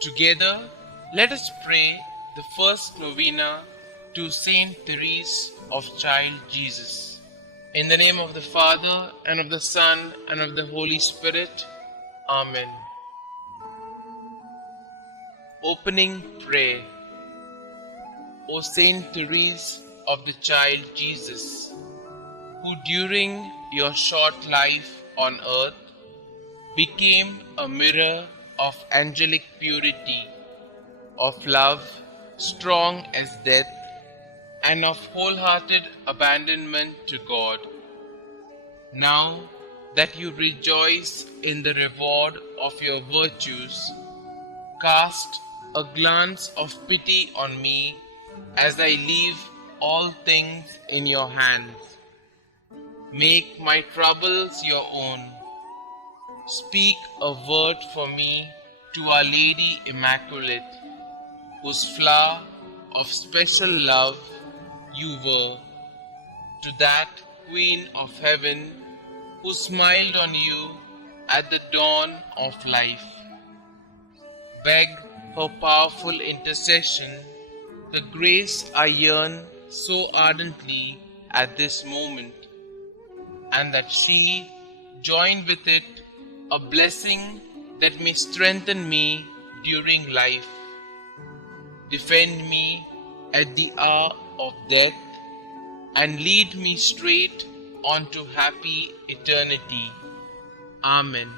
Together, let us pray the first novena to Saint Therese of Child Jesus. In the name of the Father, and of the Son, and of the Holy Spirit. Amen. Opening Prayer. O Saint Therese of the Child Jesus, who during your short life on earth became a mirror of angelic purity, of love strong as death, and of wholehearted abandonment to God. Now that you rejoice in the reward of your virtues, cast a glance of pity on me as I leave all things in your hands. Make my troubles your own. Speak a word for me to Our Lady Immaculate, whose flower of special love you were, to that Queen of Heaven who smiled on you at the dawn of life. Beg her powerful intercession, the grace I yearn so ardently at this moment, and that she join with it a blessing that may strengthen me during life, defend me at the hour of death, and lead me straight onto happy eternity. Amen.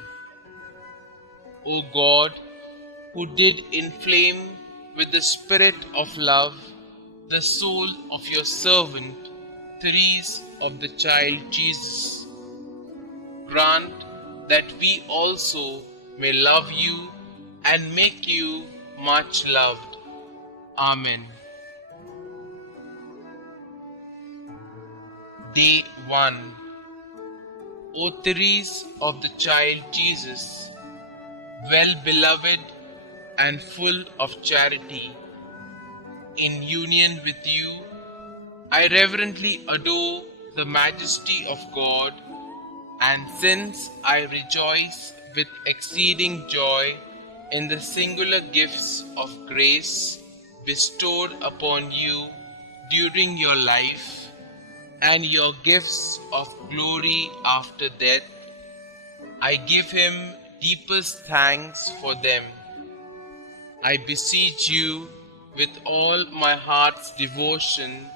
O God, who did inflame with the spirit of love the soul of your servant, Therese of the Child Jesus, grant that we also may love you and make you much loved. Amen. Day 1. O Therese of the Child Jesus, well beloved and full of charity, in union with you, I reverently adore the majesty of God, and since I rejoice with exceeding joy in the singular gifts of grace bestowed upon you during your life, and your gifts of glory after death, I give him deepest thanks for them. I beseech you with all my heart's devotion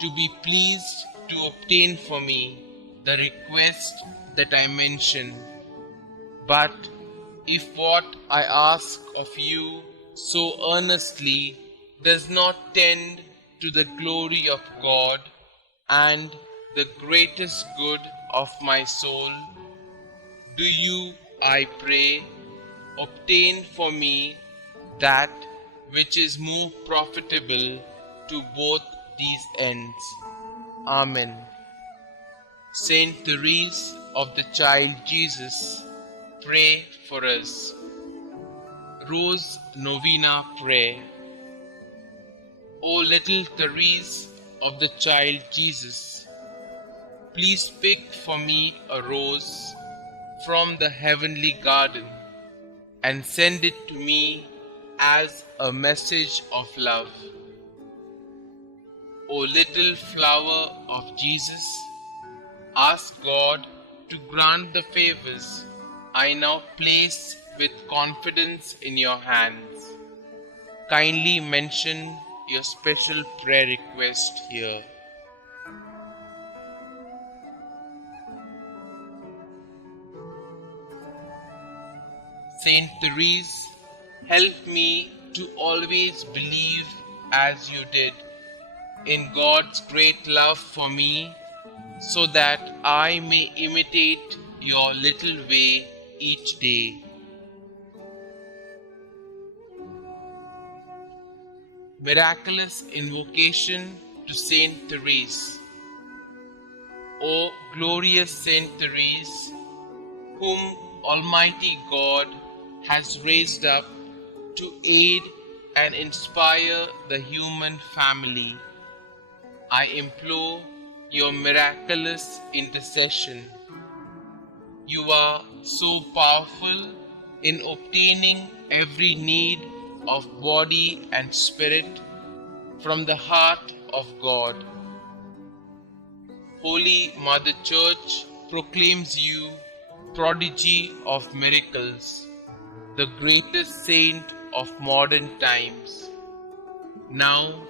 to be pleased to obtain for me the request that I mention. But if what I ask of you so earnestly does not tend to the glory of God and the greatest good of my soul, do you, I pray, obtain for me that which is more profitable to both these ends. Amen. Saint Therese of the Child Jesus, pray for us. Rose Novena Prayer. O little Therese of the Child Jesus, please pick for me a rose from the heavenly garden and send it to me as a message of love. O little flower of Jesus, ask God to grant the favors I now place with confidence in your hands. Kindly mention your special prayer request here. Saint Therese, help me to always believe as you did in God's great love for me, so that I may imitate your little way each day. Miraculous Invocation to Saint Therese. O glorious Saint Therese, whom Almighty God has raised up to aid and inspire the human family, I implore your miraculous intercession. You are so powerful in obtaining every need of body and spirit from the heart of God. Holy Mother Church proclaims you prodigy of miracles, the greatest saint of modern times. Now,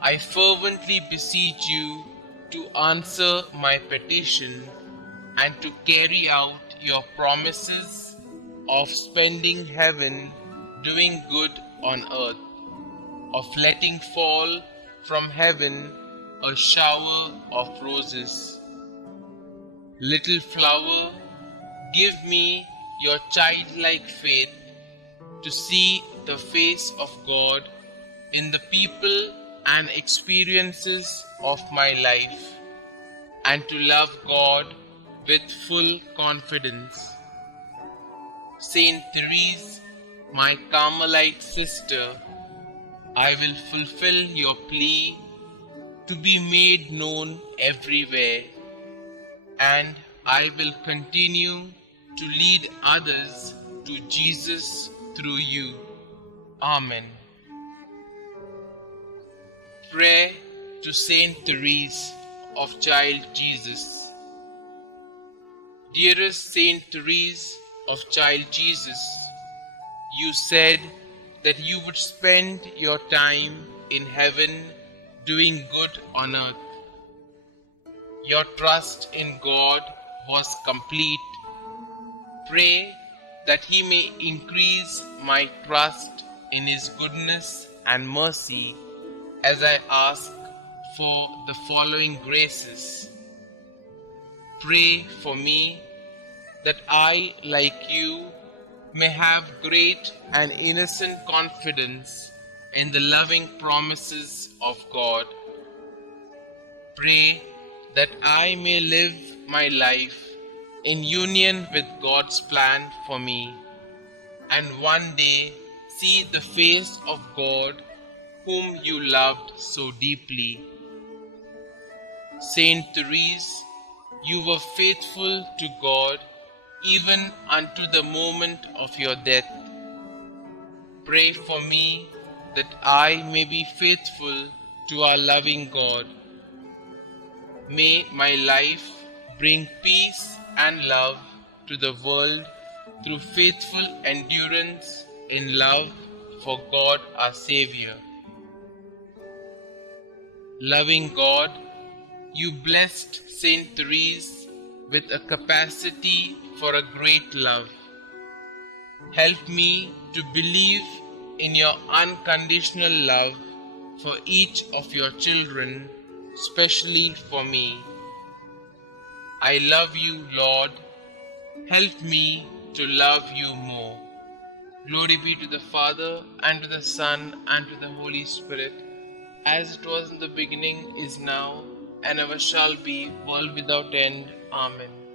I fervently beseech you to answer my petition and to carry out your promises of spending heaven doing good on earth, of letting fall from heaven a shower of roses. Little flower, give me your childlike faith to see the face of God in the people and experiences of my life, and to love God with full confidence. Saint Therese, my Carmelite sister, I will fulfill your plea to be made known everywhere, and I will continue to lead others to Jesus through you. Amen. Prayer to Saint Therese of Child Jesus. Dearest Saint Therese of Child Jesus, you said that you would spend your time in heaven doing good on earth. Your trust in God was complete. Pray that He may increase my trust in His goodness and mercy as I ask for the following graces. Pray for me that I, like you, may have great and innocent confidence in the loving promises of God. Pray that I may live my life in union with God's plan for me, and one day see the face of God whom you loved so deeply. Saint Therese, you were faithful to God even unto the moment of your death. Pray for me that I may be faithful to our loving God. May my life bring peace and love to the world through faithful endurance in love for God our Xavier. Loving God, you blessed Saint Therese with a capacity for a great love. Help me to believe in your unconditional love for each of your children, especially for me. I love you, Lord. Help me to love you more. Glory be to the Father, and to the Son, and to the Holy Spirit, as it was in the beginning, is now, and ever shall be, world without end. Amen.